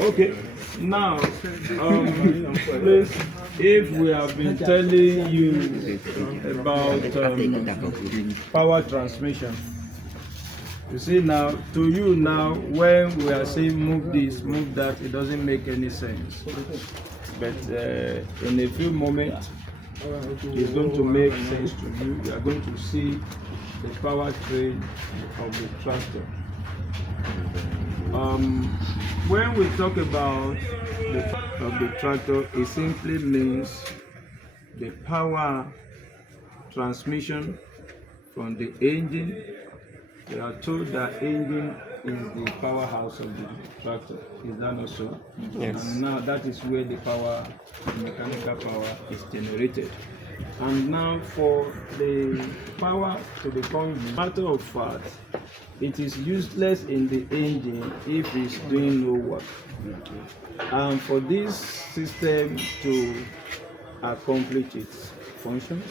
Okay, now, please, if we have been telling you about power transmission, you see now, to you now, when we are saying move this, move that, it doesn't make any sense. But in a few moments, it's going to make sense to you. You are going to see the powertrain of the tractor. When we talk about the tractor, it simply means the power transmission from the engine. We are told that engine is the powerhouse of the tractor. Is that not so? Yes. And now that is where the power, mechanical power, is generated. And now for the power to become, matter of fact, it is useless in the engine if it's doing no work. And for this system to accomplish its functions,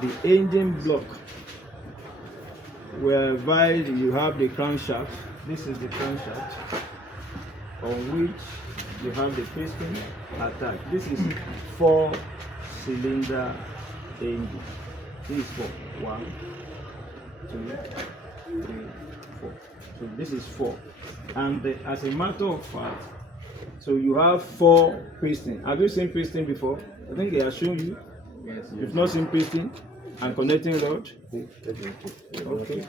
the engine block, whereby you have the crankshaft, this is the crankshaft, on which you have the piston attached. This is 4-cylinder engine. This is 4. 1, 2, 3, 4. So this is 4. And as a matter of fact, so you have 4 pistons. Have you seen piston before? I think they have shown you. Yes. You've not seen piston and connecting rod. Okay.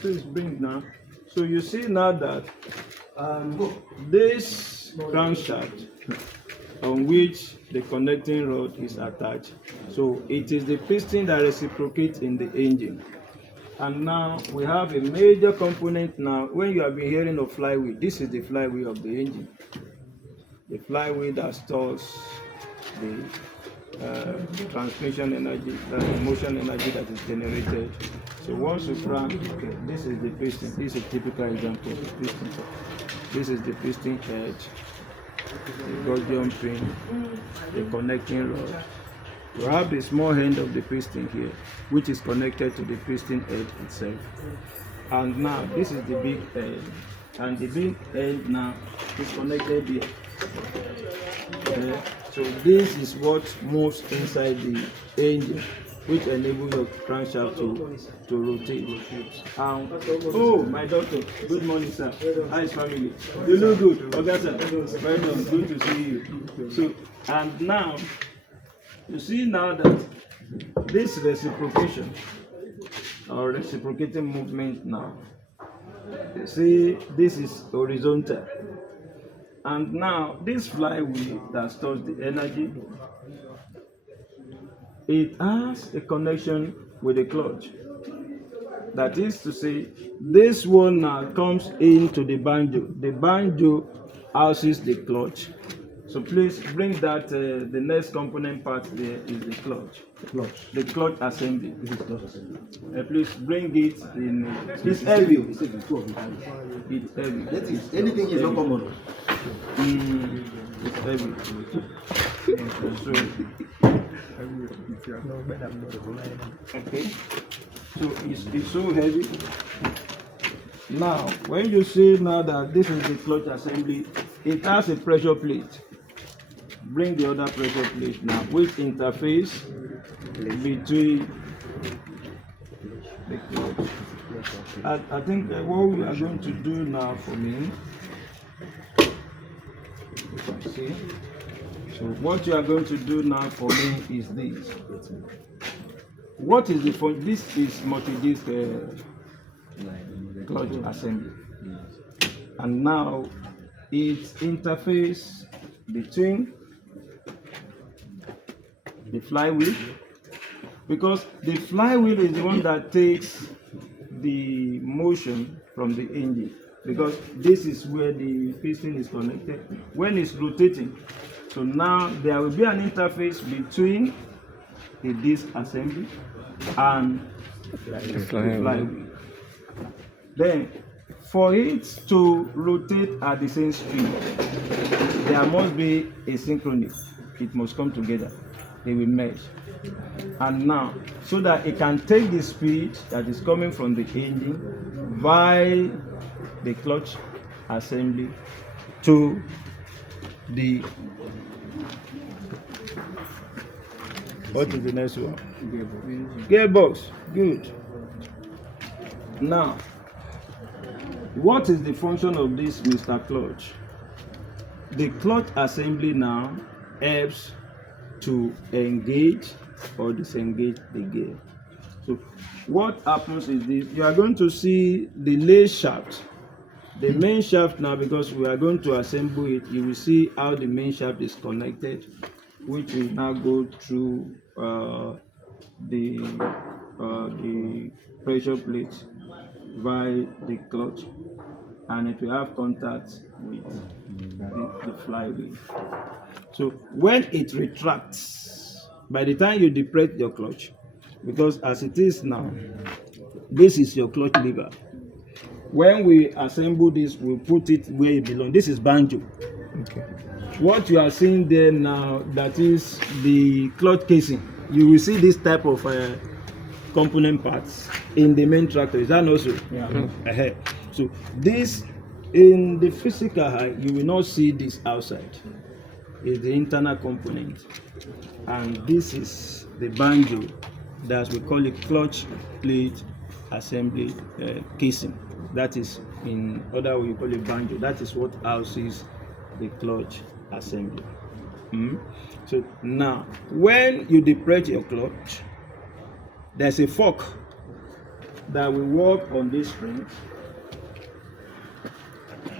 Please bring now. So you see now that this crankshaft on which the connecting rod is attached. So it is the piston that reciprocates in the engine. And now we have a major component now. When you have been hearing of flywheel, this is the flywheel of the engine. The flywheel that stores the transmission energy, the motion energy that is generated. So once you crank, okay, this is the piston. This is a typical example of the piston. This is the piston head, the gauge pin, the connecting rod. You have the small end of the piston here, which is connected to the piston head itself. And now this is the big head, and the big head now is connected here. Okay. So this is what moves inside the engine, which enables the crankshaft to rotate. Oh, my doctor, good morning, sir. How is family? You look good. Okay, sir. Very nice. Good to see you. So, and now, you see now that this reciprocation or reciprocating movement now, you see this is horizontal. And now this flywheel that stores the energy, it has a connection with the clutch. That is to say, this one now comes into the banjo. The banjo houses the clutch. So please bring that, the next component part there is the clutch. The clutch assembly. This is clutch assembly. Please bring it in. It's heavy. It's heavy. That is, anything is not common. It's heavy. Okay. So it's so heavy. Now, when you see now that this is the clutch assembly, it has a pressure plate. Bring the other pressure plate now, which interface between the clutch. I think what we are going to do now for me, you can see. So what you are going to do now for me is this. What is the point? This is multi-disc clutch assembly. And now it's interface between the flywheel, because the flywheel is the one that takes the motion from the engine, because this is where the piston is connected when it's rotating. So now there will be an interface between the disc assembly and the flywheel. Then for it to rotate at the same speed, there must be a synchrony. It must come together. They will merge. And now, so that it can take the speed that is coming from the engine via the clutch assembly to the, what is the next one? Gearbox. Good. Now, what is the function of this Mr. Clutch? The clutch assembly now helps to engage or disengage the gear. So what happens is this: you are going to see the lay shaft, the main shaft now, because we are going to assemble it. You will see how the main shaft is connected, which will now go through the pressure plate via the clutch, and it will have contact with the flywheel. So when it retracts, by the time you depress your clutch, because as it is now, this is your clutch lever. When we assemble this, we'll put it where it belongs. This is banjo. Okay. What you are seeing there now, that is the clutch casing. You will see this type of component parts in the main tractor. Is that not so? Yeah. So this, in the physical eye, you will not see this outside. It's the internal component, and this is the banjo, that we call it clutch plate assembly casing. That is, in other way, we call it banjo. That is what houses the clutch assembly. So now, when you depress your clutch, there's a fork that will work on this spring.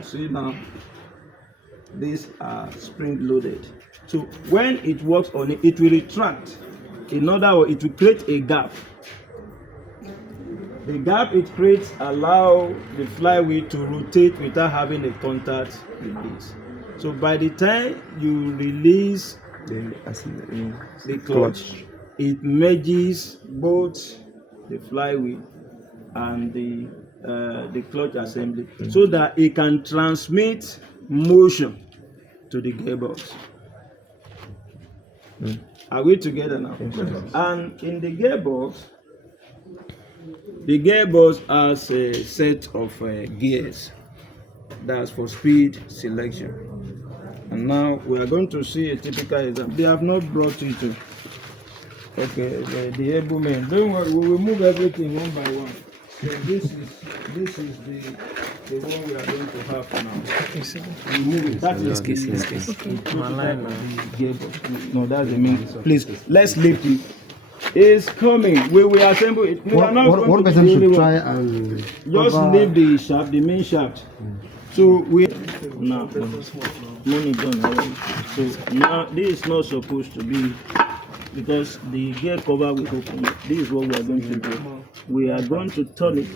See now, these are spring loaded. So when it works on it, it will retract. In other words, it will create a gap. The gap it creates allow the flywheel to rotate without having a contact with this. So by the time you release the clutch, it merges both the flywheel and the clutch assembly, so that it can transmit motion to the gearbox. Are we together now? And in the gearbox has a set of gears. That's for speed selection. And now we are going to see a typical example. They have not brought you to. Okay, the able men. Don't worry, we will move everything one by one. So this is the one we are going to have now. We move it. That is the gearbox. No, that's the main. Please, let's lift it. It's coming. We will assemble it. One person should try and just leave the shaft, the main shaft. So we now money done. So now this is not supposed to be, because the gear cover will open. This is what we are going to do. We are going to turn it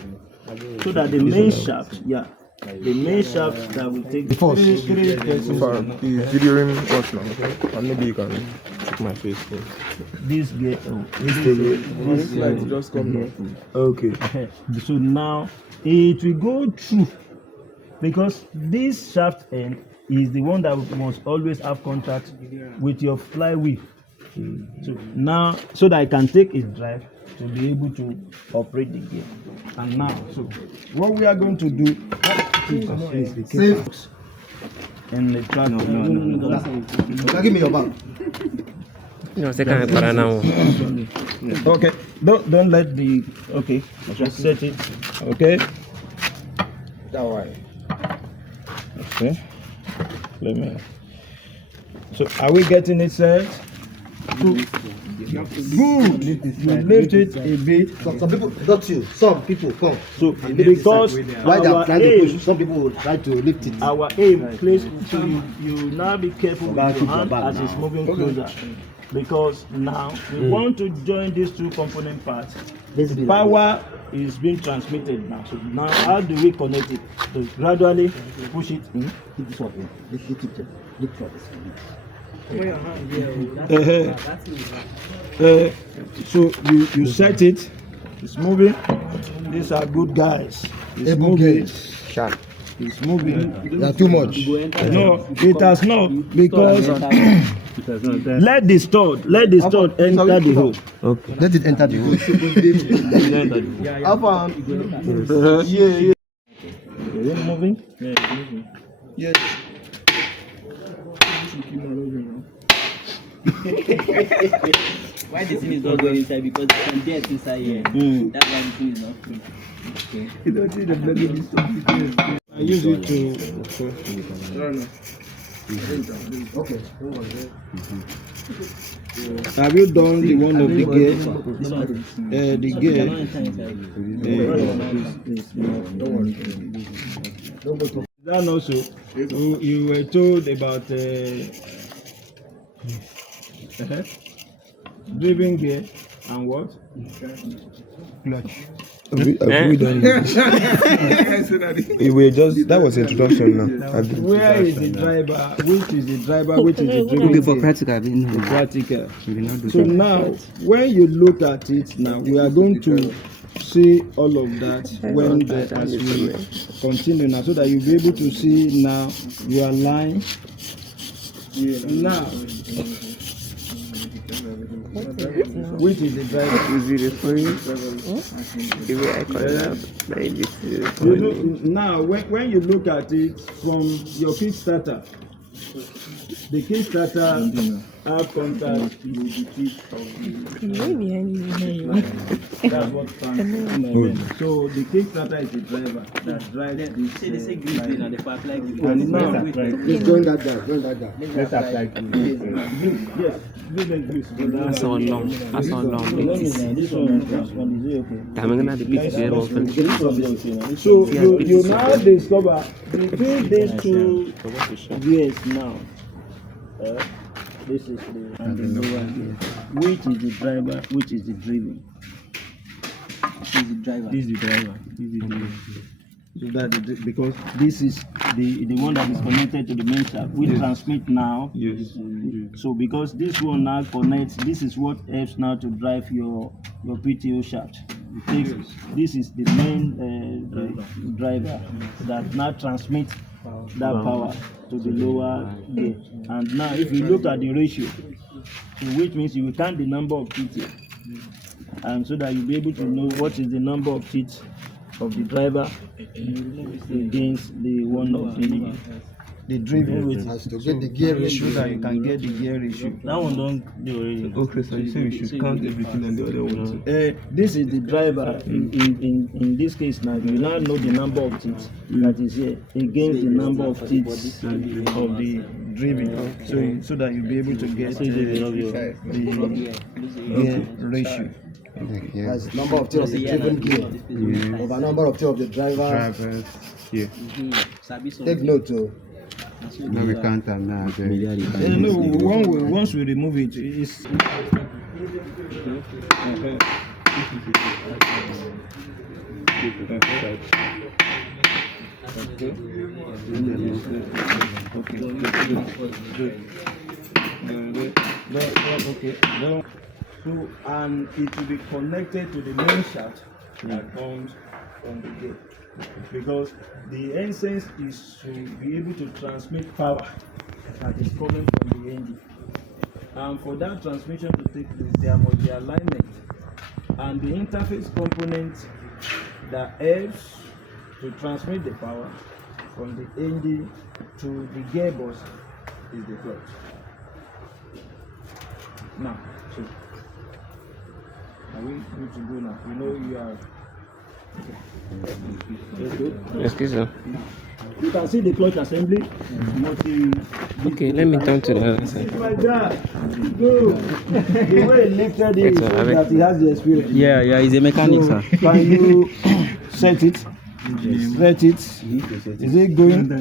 so that the main shaft, the main shaft that will take the force. Is videoing us now? And maybe you can check my face. this gear. This light just come here. Okay. So now it will go through, because this shaft end is the one that must always have contact with your flywheel. So now, so that I can take its drive to be able to operate the gear. And now, so what we are going to do, and the track. No. Give me your bag. Okay, don't let the, okay, just set it. Okay, That one. okay, let me. So are we getting it set? Good. You lift it a bit. Some people, not you, some people come. So because While they are our trying to aim, push, some people will try to lift it. our aim, please, so you now be careful with your hand as it's moving closer. Because now we want to join these two component parts. The power is being transmitted now. So now how do we connect it? So gradually push it in. So you set it. It's moving. These are good guys. It's moving. Sharp. It's moving. They are too much. No, it has not, because let the stud enter the hole. Okay. Let it enter the hole. Is it moving? Yeah, it's moving. Yes. Why the thing is not going inside? Because there's some dirt inside here. That's why the thing is not free. You don't see the bloody I use it to. Okay. Have you done the one of the gear? The You gear. cannot enter inside. That also, you were told about driving gear and what? We done it. We just that was introduction now. Where is the driver? Which is the driver? Which is the driving For gear? practical, we know. The practical. So now, when you look at it now, we are going to see all of that when as we continue now, so that you'll be able to see now your line. Now, which is the driver? Is it the phone? The way I call it, like this is the You phone. look, now, when you look at it from your Kickstarter, the Kickstarter have contact with the kick of that's what stands. So the Kickstarter is the driver that drives this. Say they say green green and the park like green. And now, Let's go in that guy. Go in that guy. let's apply to yes, give them this. That's so long. That's so long. This one is okay. I'm gonna the big zero open. So you now discover between these two gears now. This is the and the lower gear. Which is the driver? Which is the driven? This is the driver. This is the driver. This is the so that because this is the one that is connected to the main shaft. We transmit now. Yes. So because this one now connects, this is what helps now to drive your PTO shaft. It takes, this is the main driver that now transmits that power to the lower gear. And now if you look at the ratio, so which means you will count the number of teeth, and so that you'll be able to know what is the number of teeth of the driver against the one of the driven with Has to get the gear so ratio. that you can get the gear ratio. That one don't do already. Okay, so you say we should count everything and the other one. This is the driver. In this case now, you now know the number of teeth that is here against the number of teeth of the driven. So that you'll be able to get the gear ratio. Has number of tail of the driven gear. Over number of tail of the driver. Drivers here. Take note too. No, we can't have now. No, once we remove it, it's okay. So and it will be connected to the main shaft that comes from the gate, because the essence is to be able to transmit power that is coming from the engine. And for that transmission to take place, there must be alignment, and the interface component that helps to transmit the power from the engine to the gearbox is the clutch. Now, so are we good to go now? You know you are. Let's go. Excuse me. You can see the clutch assembly. Okay, let me turn to the other side. My God, go. The way he lifted it, It's so alright. that he has the experience. Yeah, he's a mechanic, So, sir. can you set it? Set it. Is it going?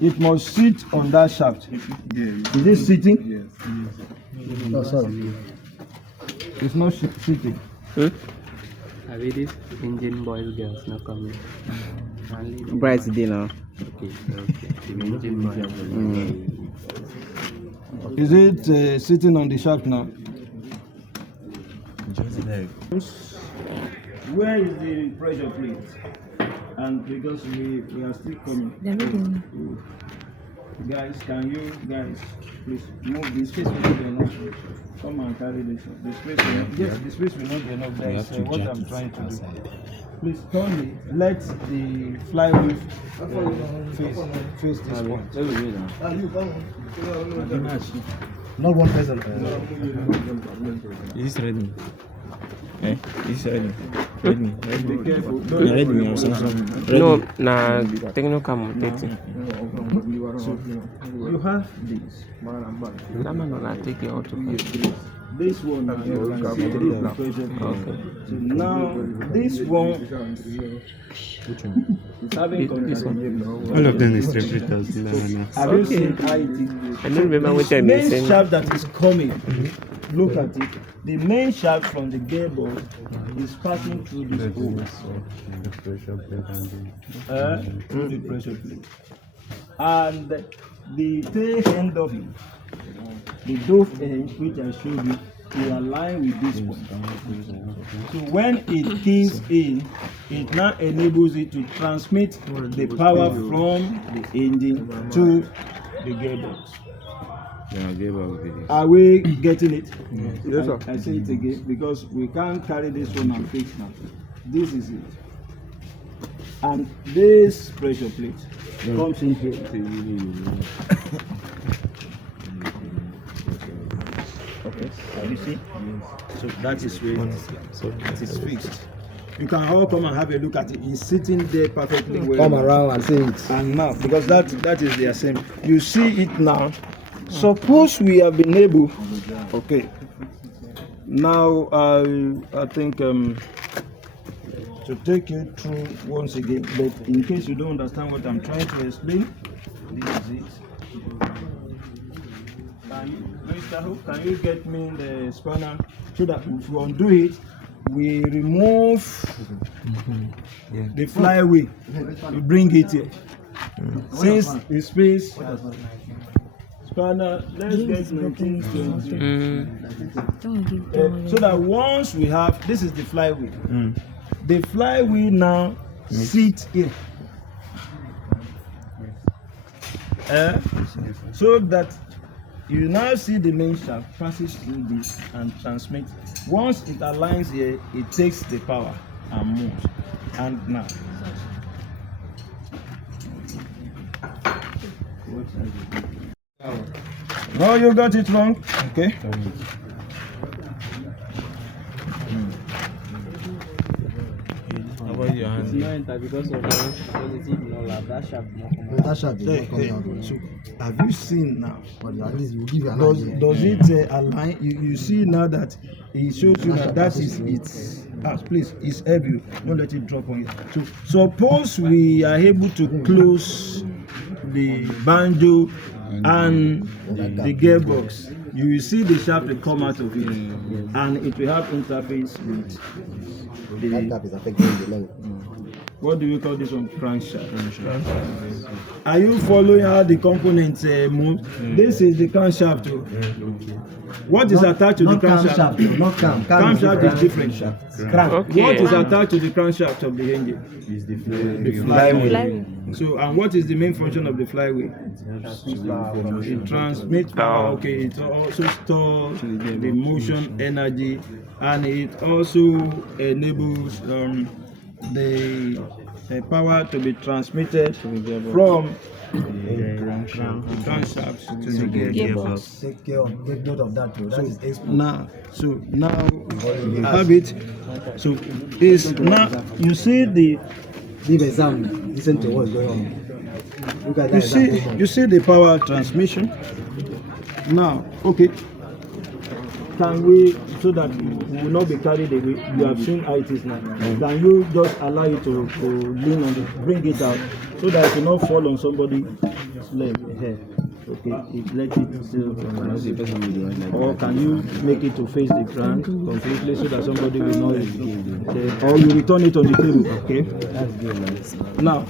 It must sit on that shaft. Is it sitting? Yes. Oh, sorry. It's not sitting. Have you this engine boys girls not coming? Bright day now. Okay. The engine boys. Is it sitting on the shaft now? Where is the pressure plate? And because we are still coming. Guys, can you guys please move this space will not be enough. Come and carry this one. The space will not, yes, the space will not be enough. That's what I'm trying to do. Please turn it. Let the flywheel face this point. Not one person. Is this ready? Eh? Is this ready? Be careful. Ready me or something? No, na technical take. You have this. That man will take it out of This one now, you can see the pressure. Okay. So now this one is having contact. All of them is repeaters. Have you seen how it is? I don't remember what I Main mean. shaft that is coming. Look at it. The main shaft from the gearbox is passing through this hole. Through the pressure plate. And the tail end of it, the dove end, which I showed you, will align with this one. So when it kicks in, it now enables it to transmit the power from the engine to the gearbox. Are we getting it? Yes, sir. I say it again because we can't carry this one and fix now. This is it. And this pressure plate comes in here. Okay, you see? So that is where it is fixed. You can all come and have a look at it. It's sitting there perfectly well. Come around and see it. And now, because that is the assembly. You see it now. Suppose we have been able, okay. Now I think to take you through once again, but in case you don't understand what I'm trying to explain, this is it. Mr. Hook, can you get me the spanner so that if we undo it, we remove the flywheel, we bring it here. Since the space spanner, let's get 1920. So that once we have, this is the flywheel. The flywheel now sits here. So that you now see the main shaft passes through this and transmits. Once it aligns here, it takes the power and moves. And now, no, you got it wrong. Okay. It's not enter because of the positive knowledge. That shaft not come out. That shaft is not coming out. So, have you seen now? But at least we'll give you an Does idea. it align? You see now that it shows you that is its. Please, it's heavy. Don't let it drop on you. So, suppose we are able to close the banjo and the gearbox. You will see the shaft will come out of it, and it will have interface with That the. gap is affecting the length. What do we call this one? Crankshaft. Are you following how the components move? This is the crankshaft. What is attached to the crankshaft? Not cam. Crankshaft is different. Crank. Okay. What is attached to the crankshaft of the engine? The flywheel. So, and what is the main function of the flywheel? It transmits power. Okay, it also stores the motion energy, and it also enables the power to be transmitted from the crankshaft to the gearbox. Take care of, take note of that too. That is expo. Now you have it. So is now you see the Leave exam. Listen to what's going on. Look at that. you see the power transmission. Now, okay. Can we, so that we will not be carried away? You have seen how it is now. Can you just allow it to lean on it, bring it out, so that it will not fall on somebody's leg? Okay, let it still. Or can you make it to face the ground completely so that somebody will not? Or you return it on the table. Okay. That's good. Now,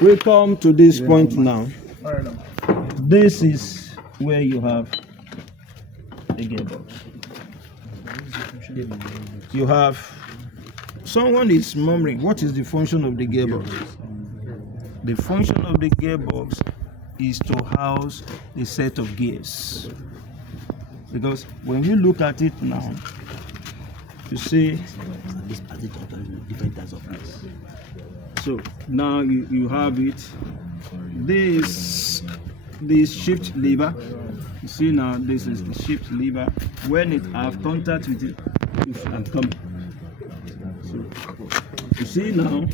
we come to this point now. This is where you have the gearbox. You have someone is murmuring. What is the function of the gearbox? The function of the gearbox is to house a set of gears. Because when you look at it now, you see different types of gears. So now you have it. This shift lever. You see now this is the shift lever. When it have contact with it, I'm coming. So you see now,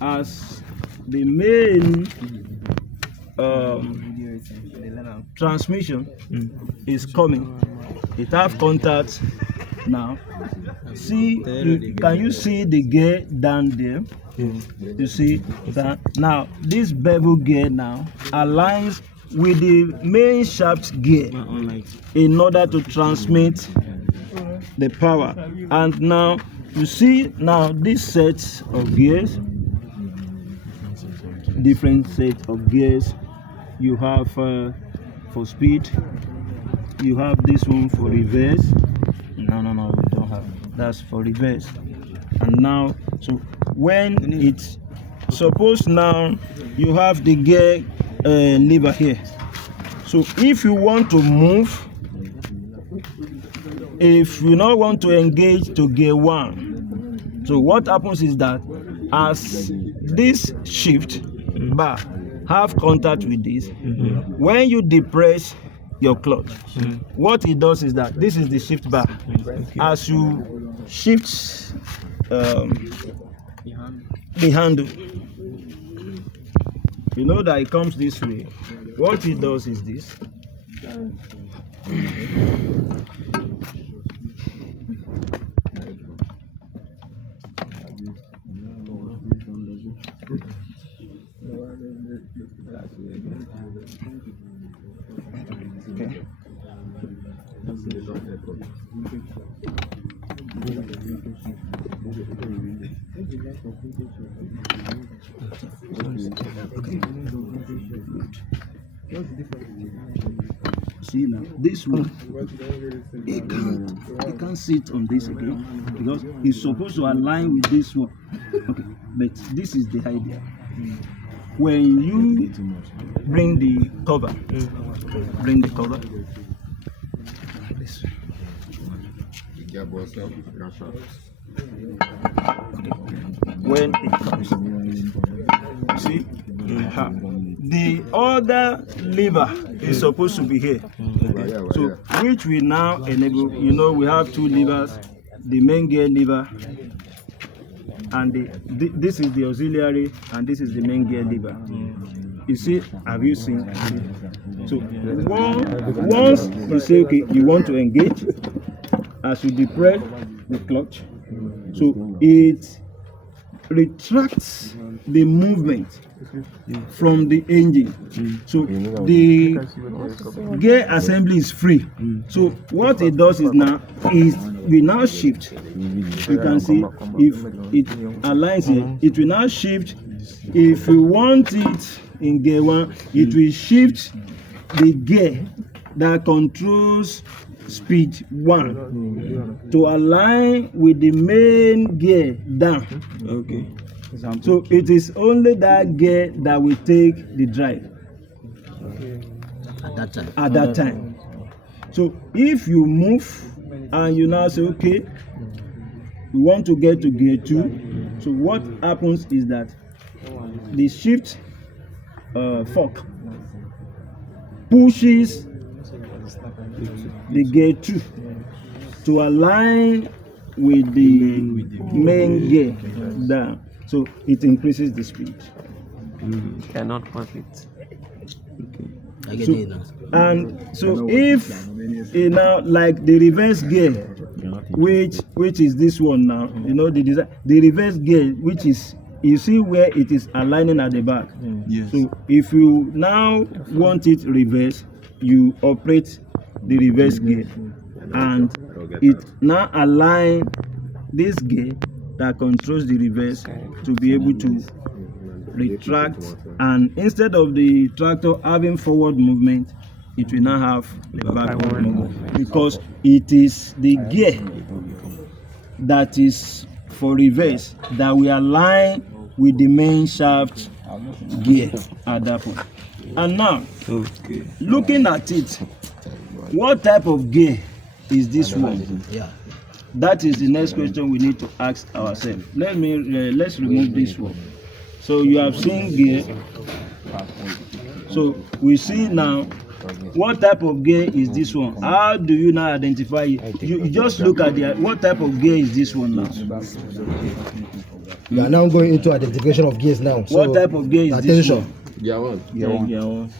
as the main transmission is coming, it have contact now. See, can you see the gear down there? You see that now this bevel gear now aligns with the main shaft gear in order to transmit the power. And now you see now this set of gears, different set of gears. You have for speed, you have this one for reverse. No, we don't have. That's for reverse. And now, so when it's suppose now you have the gear lever here. So if you want to move, if you now want to engage to gear 1, so what happens is that as this shift bar have contact with this, when you depress your clutch, what it does is that this is the shift bar. As you shift the handle, you know that it comes this way. What it does is this. Okay. See now, this one, it can't sit on this again because it's supposed to align with this one. Okay, but this is the idea. When you bring the cover, this. When it comes, see, the other lever is supposed to be here. So which will now enable, you know, we have two levers, the main gear lever and this is the auxiliary and this is the main gear lever. You see, have you seen? So once you say, okay, you want to engage, as you depress the clutch, so it retracts the movement from the engine. So the gear assembly is free. So what it does is now is we now shift. You can see if it aligns here, it will now shift. If you want it in gear 1, it will shift the gear that controls speed 1 to align with the main gear down. Okay. So it is only that gear that will take the drive at that time. So if you move and you now say, okay, we want to get to gear 2, so what happens is that the shift fork pushes the gear 2 to align with the main gear down. So it increases the speed. Cannot hold it. So if you know, like the reverse gear, which is this one now, you know, the reverse gear, which is, you see where it is aligning at the back. Yes. So if you now want it reverse, you operate the reverse gear and it now align this gear that controls the reverse to be able to retract, and instead of the tractor having forward movement, it will now have the backward movement because it is the gear that is for reverse that will align with the main shaft gear at that point. And now, looking at it, what type of gear is this one? Yeah. That is the next question we need to ask ourselves. Let's remove this one. So you have seen gear. So we see now what type of gear is this one. How do you now identify it? You just look at what type of gear is this one now. We are now going into identification of gears now. So, What type of gear is this one? Gear one. Gear one.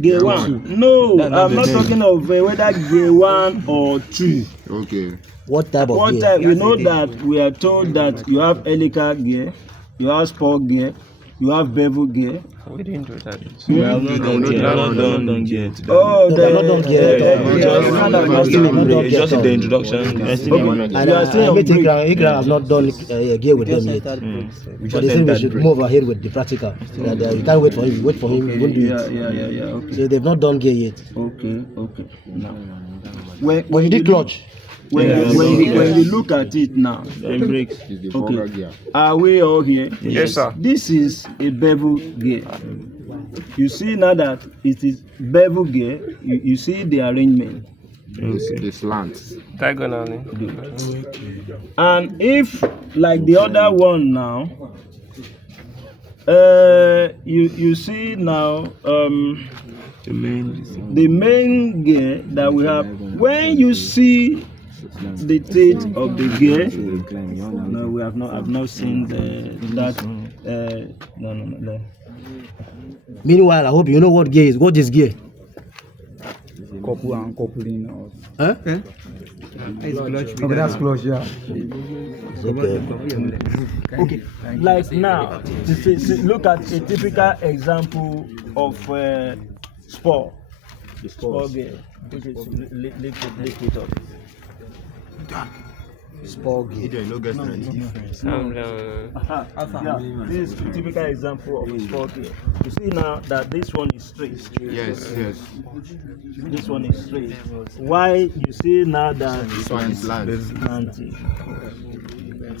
Gear one. No, I'm not talking of whether gear 1 or 2. Okay. what type of What gear? type? You know that we are told that you have helical gear, you have sport gear, you have bevel gear. We didn't do that. We have not done yet. Oh, No, they are not done yet. It's just in the introduction. And You are still on break. Ikra has not done gear with them yet. But they say we should move ahead with the practical. You can't wait for him. Wait for him. He won't do it. Yeah. Okay. So they've not done gear yet. Okay. Now, But you did clutch. when you look at it now, Brakes. It's the forward okay, gear. are we all here? Yes, sir. This is a bevel gear. You see now that it is bevel gear. You see the arrangement. The slants. Diagonally. And if like the other one now, you see now the main gear that we have. When you see the teeth of the gear, no, we have not. I've not seen that. No. Meanwhile, I hope you know what gear is. What is gear? Couple and coupling. Or... Huh? Okay, that's close, yeah. Okay, like now, look at a typical example of sport gear. This is lift it up. Sport gear. This is a typical example of a sport gear. You see now that this one is straight. Yes. This one is straight. Why you see now that This one is slant. slanted?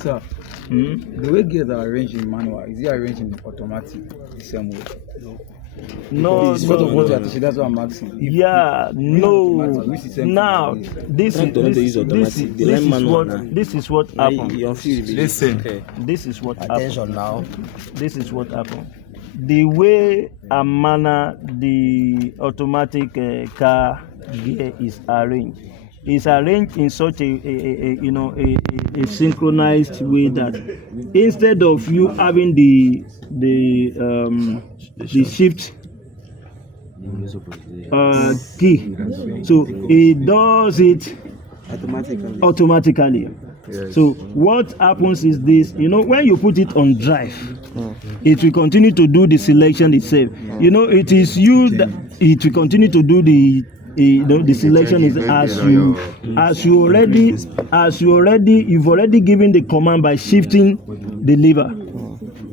So, the way gears are arranged in manual, is it arranged in automatic the same way? No, It's sort of what you are teaching, that's what I'm asking. Yeah, no. Which is same Now, this is what happened. Listen. This is what happened. Attention now. This is what happened. The way and manner the automatic car gear is arranged in such a synchronized way that instead of you having the shift key, so it does it automatically. Yes. So what happens is this, when you put it on drive, it will continue to do the selection itself. It is you that it will continue to do the selection is you've already given the command by shifting the lever.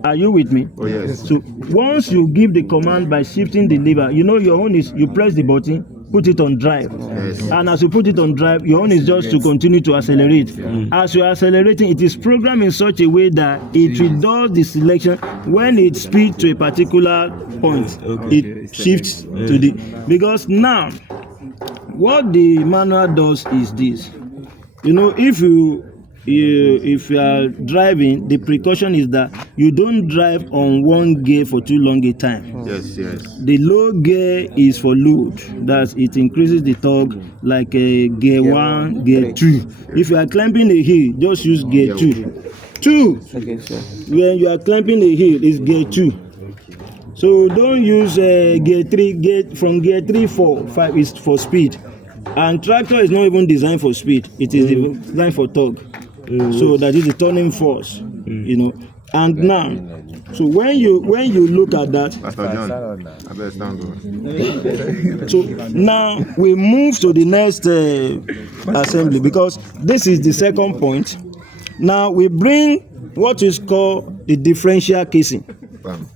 Are you with me? Oh yes. So once you give the command by shifting the lever, your own is you press the button, put it on drive. Yes. And as you put it on drive, your own is just to continue to accelerate. As you are accelerating, it is programmed in such a way that it will do the selection when it speeds to a particular point. It shifts to the because now what the manual does is this. If you are driving, the precaution is that you don't drive on one gear for too long a time. Yes. The low gear is for load. That it increases the torque like a gear 1, gear 2. If you are climbing a hill, just use gear 2. 2. When you are climbing a hill, it's gear 2. So don't use gear 3. From gear 3, 4, 5 is for speed. And tractor is not even designed for speed. It is designed for torque. So that is the turning force, And now, so when you look at that, Pastor John, I better stand on. so now we move to the next assembly because this is the second point. Now we bring what is called the differential casing. Bam.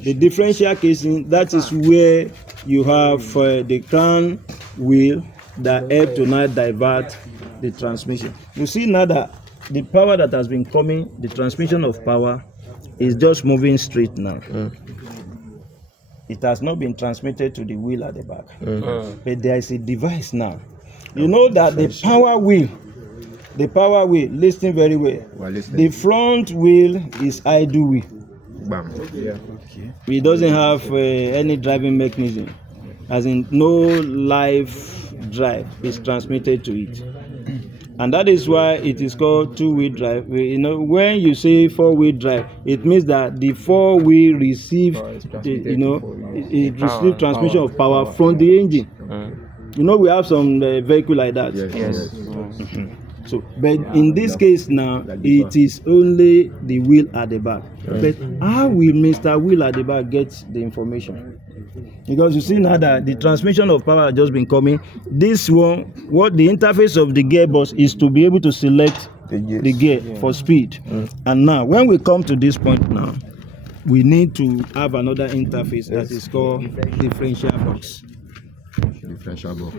The differential casing, that is where you have the crown wheel that help to now divert the transmission. You see now that the power that has been coming, the transmission of power is just moving straight now. it has not been transmitted to the wheel at the back. But there is a device now. You know that the power wheel, listen very well. The front wheel is idle wheel. Bam. It doesn't have any driving mechanism, as in no live drive is transmitted to it. And that is why it is called two-wheel drive. You know, when you say four-wheel drive, it means that the four-wheel receive, it receives transmission of power from the engine. You know, we have some vehicle like that. Yes. So, but in this case now, it is only the wheel at the back. But how will Mr. Wheel at the back get the information? Because you see now that the transmission of power has just been coming. This one, what the interface of the gearbox is to be able to select the gear for speed. And now, when we come to this point now, we need to have another interface that is called differential box. Differential box.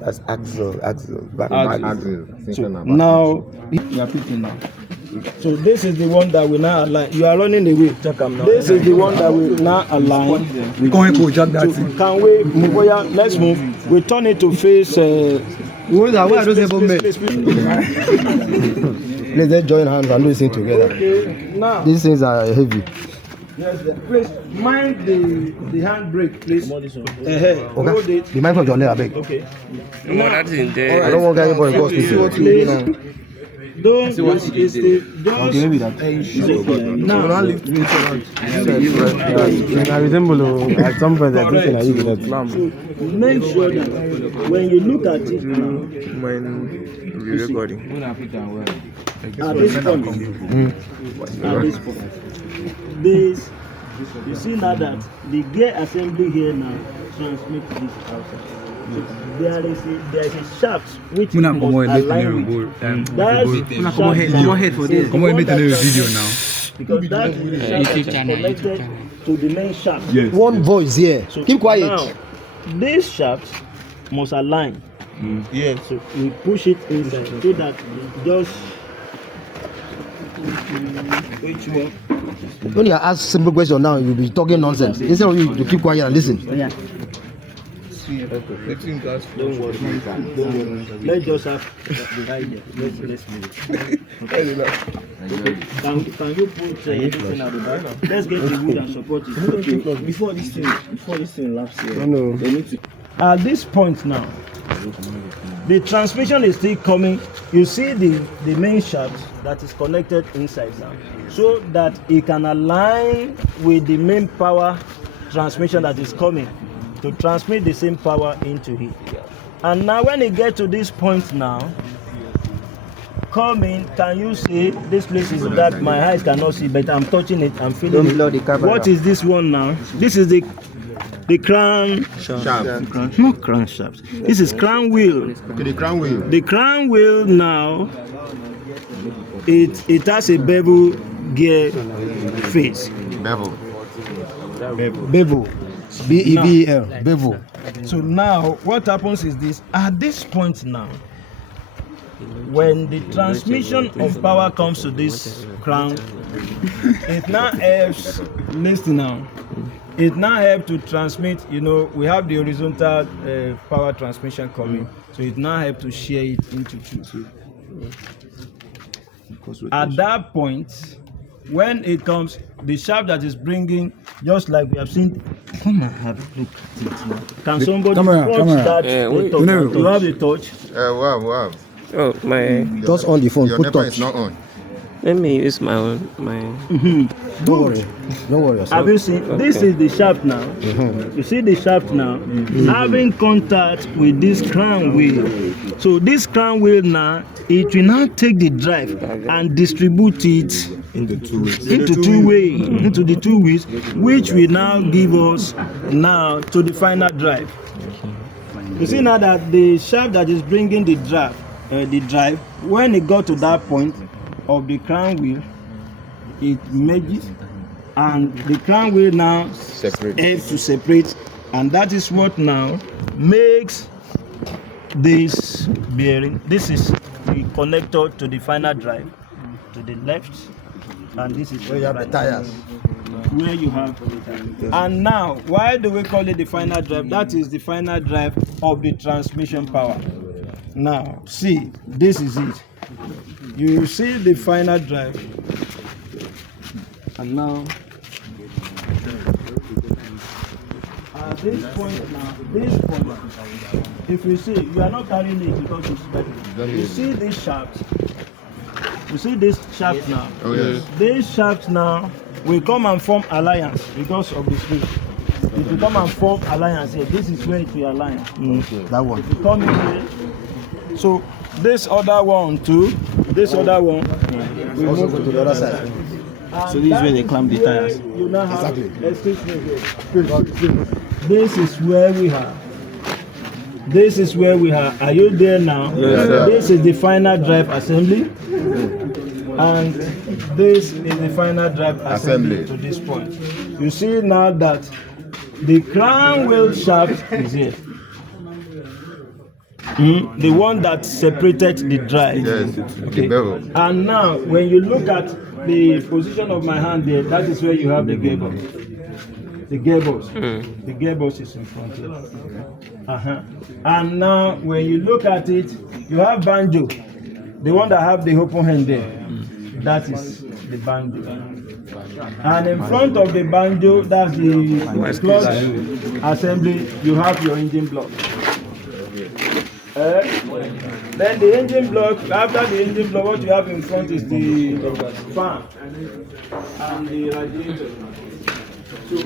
That's axle. Back Axle. So now you are picking now. So this is the one that we now align. You are running away. This is the one that we now align. Can we move? Let's move. We turn it to face. Please, let's join hands and do this thing together. Okay, now. These things are heavy. Yes, please mind the handbrake, please. Hold Okay. it. Be mindful of your leg, I beg. Okay. That's in there. I don't want anybody to go to Please. Don't just maybe that. now. I resemble at some point everything I use that lamp. So make sure that when you look at it now, When we're recording. at this point, this you see now that the gear assembly here now transmits this outside. So there is a shaft which must align with that shaft. Come on, make a video now. Because that shaft is connected to the main shaft. Yes. One voice here. So Keep quiet. now, this shaft must align. Yes. So we push it inside so that just which one? When you ask simple question now, you'll be talking nonsense. Instead of you to keep quiet and listen. Yeah. Don't worry. Let's just have the idea. Let's move it. Can you put anything at the back? Let's get the wood and support it. Before this thing laps here. No. They need to. At this point now, the transmission is still coming. You see the main shaft that is connected inside now, so that it can align with the main power transmission that is coming to transmit the same power into it. And now when it gets to this point now, coming, can you see this place is dark, my eyes cannot see, but I'm touching it, I'm feeling it. What is this one now? This is the crown Shaft. not crown shaft. This is crown wheel. Okay, the crown wheel. The crown wheel now, it has a bevel gear face. Bevel. Bevel. B-E-V-E-L. Bevel. So now what happens is this, at this point now, when the transmission of power comes to this crown, it now helps, listen now, it now helps to transmit, you know, we have the horizontal power transmission coming, so it now helps to share it into two. At that point, when it comes, the shaft that is bringing, just like we have seen, come and have a look at it now. Can somebody touch that? You have the touch. Wow. Oh, my. Just on the phone. Your Put NEPA touch. is not on. Let me use my own. Don't worry. Don't worry yourself. Have you seen? This is the shaft now. You see the shaft now, having contact with this crown wheel. So this crown wheel now, it will now take the drive and distribute it into the two wheels, which will now give us now to the final drive. You see now that the shaft that is bringing the drive, when it got to that point of the crown wheel, it merges, and the crown wheel now helps to separate, and that is what now makes this bearing. This is the connector to the final drive to the left, and this is Where you have the tires. where you have. And now, why do we call it the final drive? That is the final drive of the transmission power. Now, see, this is it. You see the final drive. And now, at this point now, if you see, you are not carrying it because it's better. You see this shaft. You see this shaft now. Oh yes. This shaft now will come and form alliance because of the speed. It will come and form alliance here. This is where it will align. That one. It will come in here. So this other one too. This other one. We Also move go to the other side. So this is where they clamp the tires. You now have, excuse me here. This is where we are. This is where we are. Are you there now? Yes, sir. This is the final drive assembly. And this is the final drive assembly to this point. You see now that the crown wheel shaft is here. The one that separated the drive. Yes, it's the bevel. And now, when you look at the position of my hand there, that is where you have the gearbox. The gearbox. The gearbox is in front here. And now, when you look at it, you have banjo. The one that have the open hand there. That is the banjo. And in front of the banjo, that's the clutch assembly, you have your engine block. Then the engine block, after the engine block, what you have in front is the fan and the radiator. So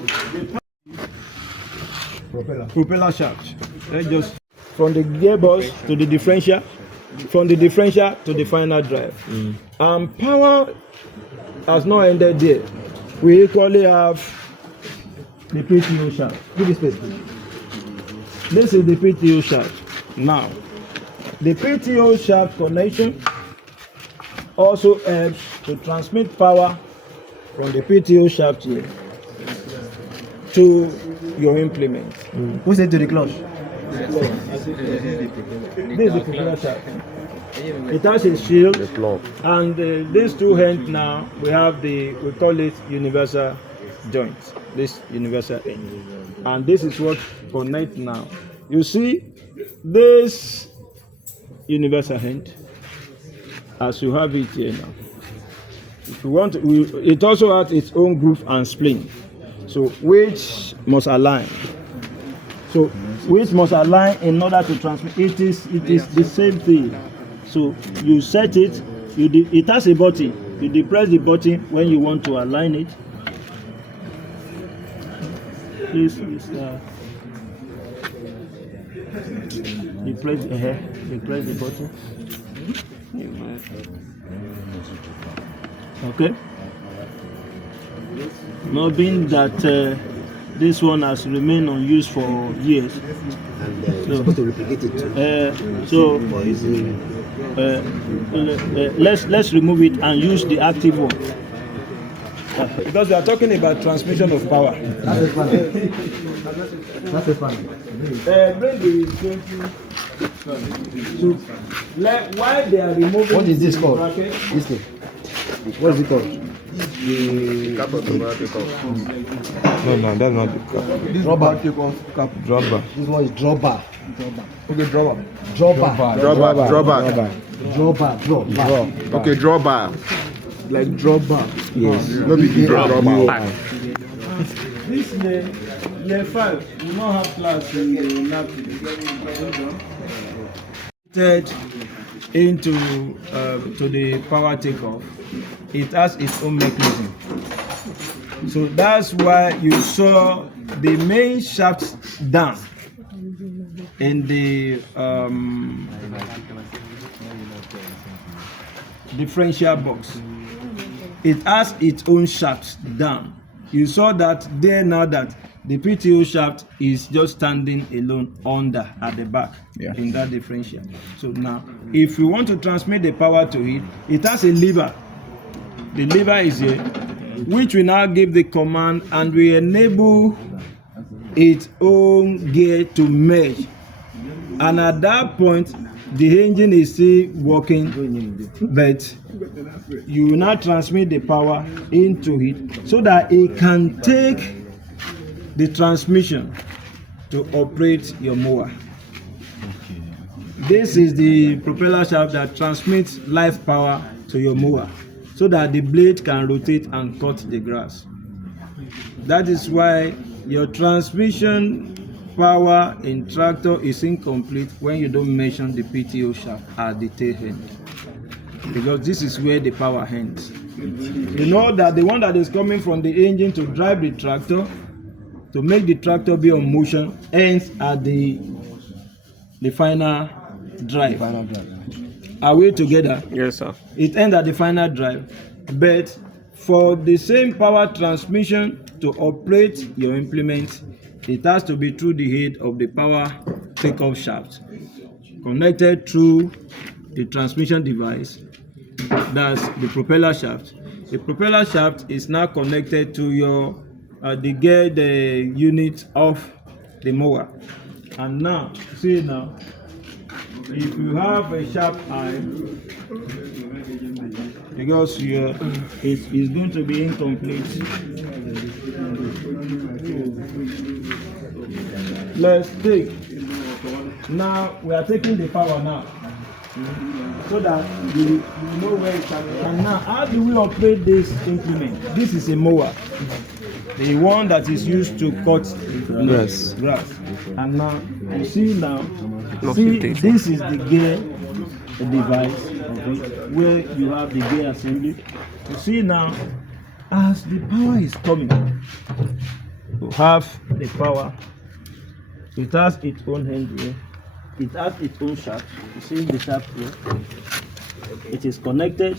the propeller shaft. Let's just from the gearbox to the differential, from the differential to the final drive. Power has not ended there. We equally have the PTO shaft. Give me space, please. This is the PTO shaft. Now, the PTO shaft connection also helps to transmit power from the PTO shaft here to your implement. Who's it to the clutch? This is the propeller shaft. It has a shield, and these two ends now we have we call it universal joints. This universal end, and this is what connects now. You see this universal end as you have it here now. If you want, it also has its own groove and spring, so which must align. So which must align in order to transmit. It is the same thing. So you set it. It has a button. You depress the button when you want to align it. Please, depress the button. Okay. Knowing that this one has remained unused for years. And you're supposed to replicate it too. Let's remove it and use the active one. Because we are talking about transmission of power. That's it, funny. That's it, funny. Bring the 20. So, while they are removing. What is this the called? bracket, This thing. What is it called? The cap automatic off. No, that's not the cap. This Drawbar. take off cap. Drawbar. This one is drawbar. Okay, drawbar. Drawbar. Drawbar. Okay, drawbar. Like drawbar. Yes. No big drawbar. this layer 5 will not have class in the napkin. Into to the power takeoff, it has its own mechanism. So that's why you saw the main shaft down in the differential box. It has its own shaft down. You saw that there now that the PTO shaft is just standing alone under at the back in that differential. So now, if we want to transmit the power to it, it has a lever. The lever is here, which will now give the command and will enable its own gear to merge. And at that point, the engine is still working, but you will now transmit the power into it so that it can take the transmission to operate your mower. This is the propeller shaft that transmits live power to your mower so that the blade can rotate and cut the grass. That is why your transmission power in tractor is incomplete when you don't mention the PTO shaft at the tail end, because this is where the power ends. You know that the one that is coming from the engine to drive the tractor, to make the tractor be on motion, ends at the final drive. Are we together? Yes, sir. It ends at the final drive. But for the same power transmission to operate your implement, it has to be through the head of the power takeoff shaft, connected through the transmission device. That's the propeller shaft. The propeller shaft is now connected to your the gear unit of the mower. And now, see now, if you have a sharp eye, because it's going to be incomplete. Let's take. Now we are taking the power now, so that you know where it's coming. And now, how do we operate this implement? This is a mower, the one that is used to cut grass. And now you see now, this is the gear device of it, where you have the gear assembly. You see now, as the power is coming, you have the power. It has its own hand here. It has its own shaft. You see the shaft here. It is connected,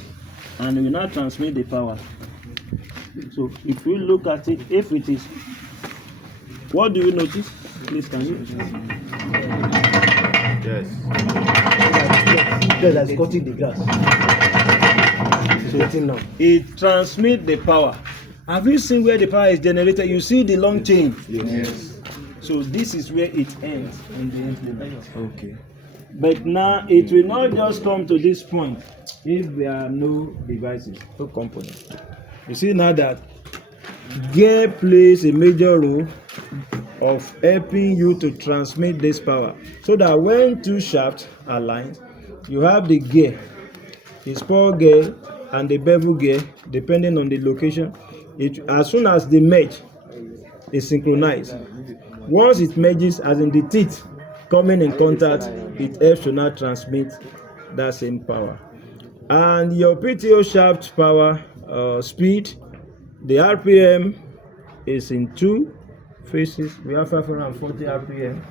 and we now transmit the power. So if we look at it, if it is, what do you notice? Please, can you? Yes. That's cutting the grass. So it transmits the power. Have you seen where the power is generated? You see the long chain. Yes. So this is where it ends in the implement. Okay. But now it will not just come to this point if there are no devices, no components. You see now that gear plays a major role of helping you to transmit this power, so that when two shafts are aligned, you have the gear, the spur gear and the bevel gear, depending on the location. As soon as they merge, they synchronize. Once it merges, as in the teeth coming in contact, it helps to now transmit that same power. And your PTO shaft power speed, the RPM is in two phases. We have 540 RPM,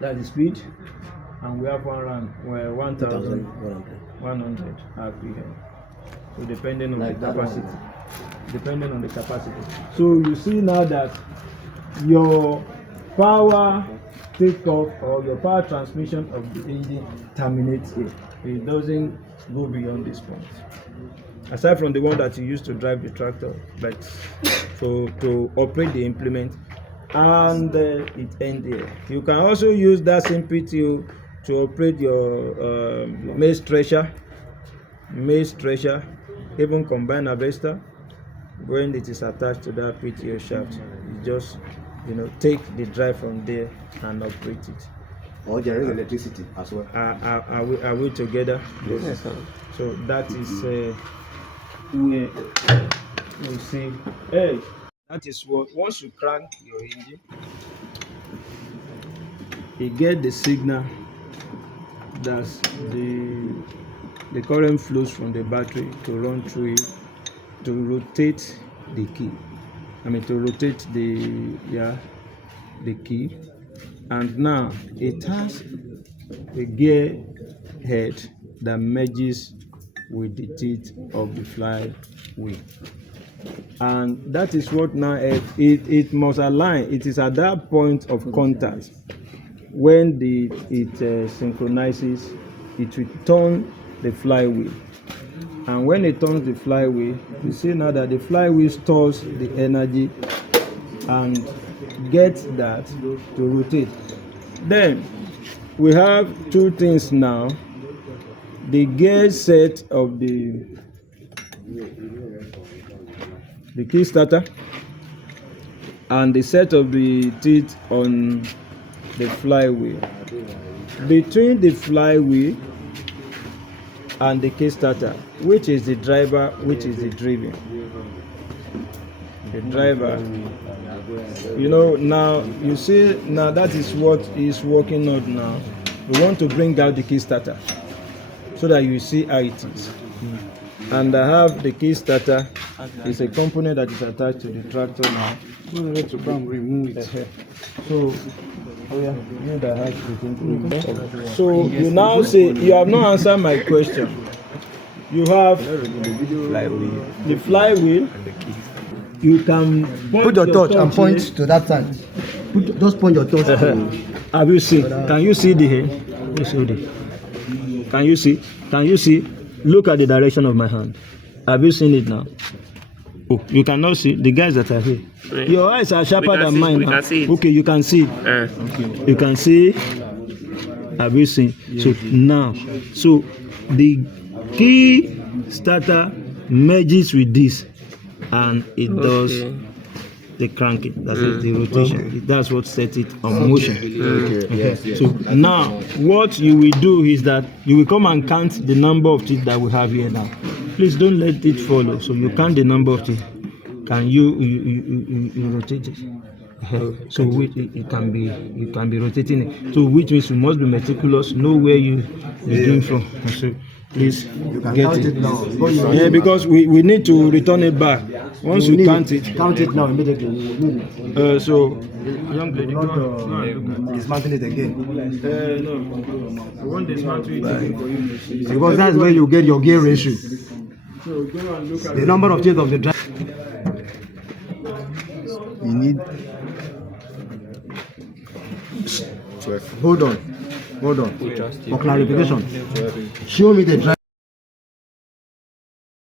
that's the speed, and we have 1,100 RPM. So depending on the capacity. So you see now that your power takeoff or your power transmission of the engine terminates here. It doesn't go beyond this point. Aside from the one that you use to drive the tractor, but to operate the implement, and it ends here. You can also use that same PTO to operate your maize thresher, even combine harvester. When it is attached to that PTO shaft, you just take the drive from there and operate it. Or generate electricity as well. Are we together? Yes, sir. So that is where you see. Hey, that is what, once you crank your engine, you get the signal that the current flows from the battery to run through it to rotate the key. To rotate the key. And now it has a gear head that merges with the teeth of the flywheel. And that is what now it must align. It is at that point of contact when it synchronizes, it will turn the flywheel. And when it turns the flywheel, you see now that the flywheel stores the energy and gets that to rotate. Then we have two things now. The gear set of the Kickstarter and the set of the teeth on the flywheel. Between the flywheel and the Kickstarter, which is the driver, which is the driven? The driver. You know, now you see, now that is what is working on now. We want to bring out the Kickstarter so that you see how it is. And I have the Kickstarter. It's a component that is attached to the tractor now. To come remove it. So, you that has the so you now say you have not answered my question. You have the flywheel. You can Put your touch and point to that side. Just point your touch. Have you seen? Can you see the hair? Can you see? Can you see? Look at the direction of my hand. Have you seen it now? Oh, you cannot see the guys that are here. Your eyes are sharper than mine. We can see it. Okay, you can see. You can see. Have you seen? So now, so the key starter merges with this, and it does the cranking. That is the rotation. That's what sets it on motion. So now, what you will do is that you will come and count the number of teeth that we have here now. Please don't let it follow. So you count the number of teeth. Can you rotate it? So it can be, you can be rotating it. So which means you must be meticulous, know where you're doing from. So please get it. Yeah, because we need to return it back. Once you count it now immediately. So young lady, go on. Dismantle it again. No, I want dismantle it again for you. Because that's where you get your gear ratio. So go and look at The number of teeth of the drive. You need. Hold on. For clarification, show me the drive.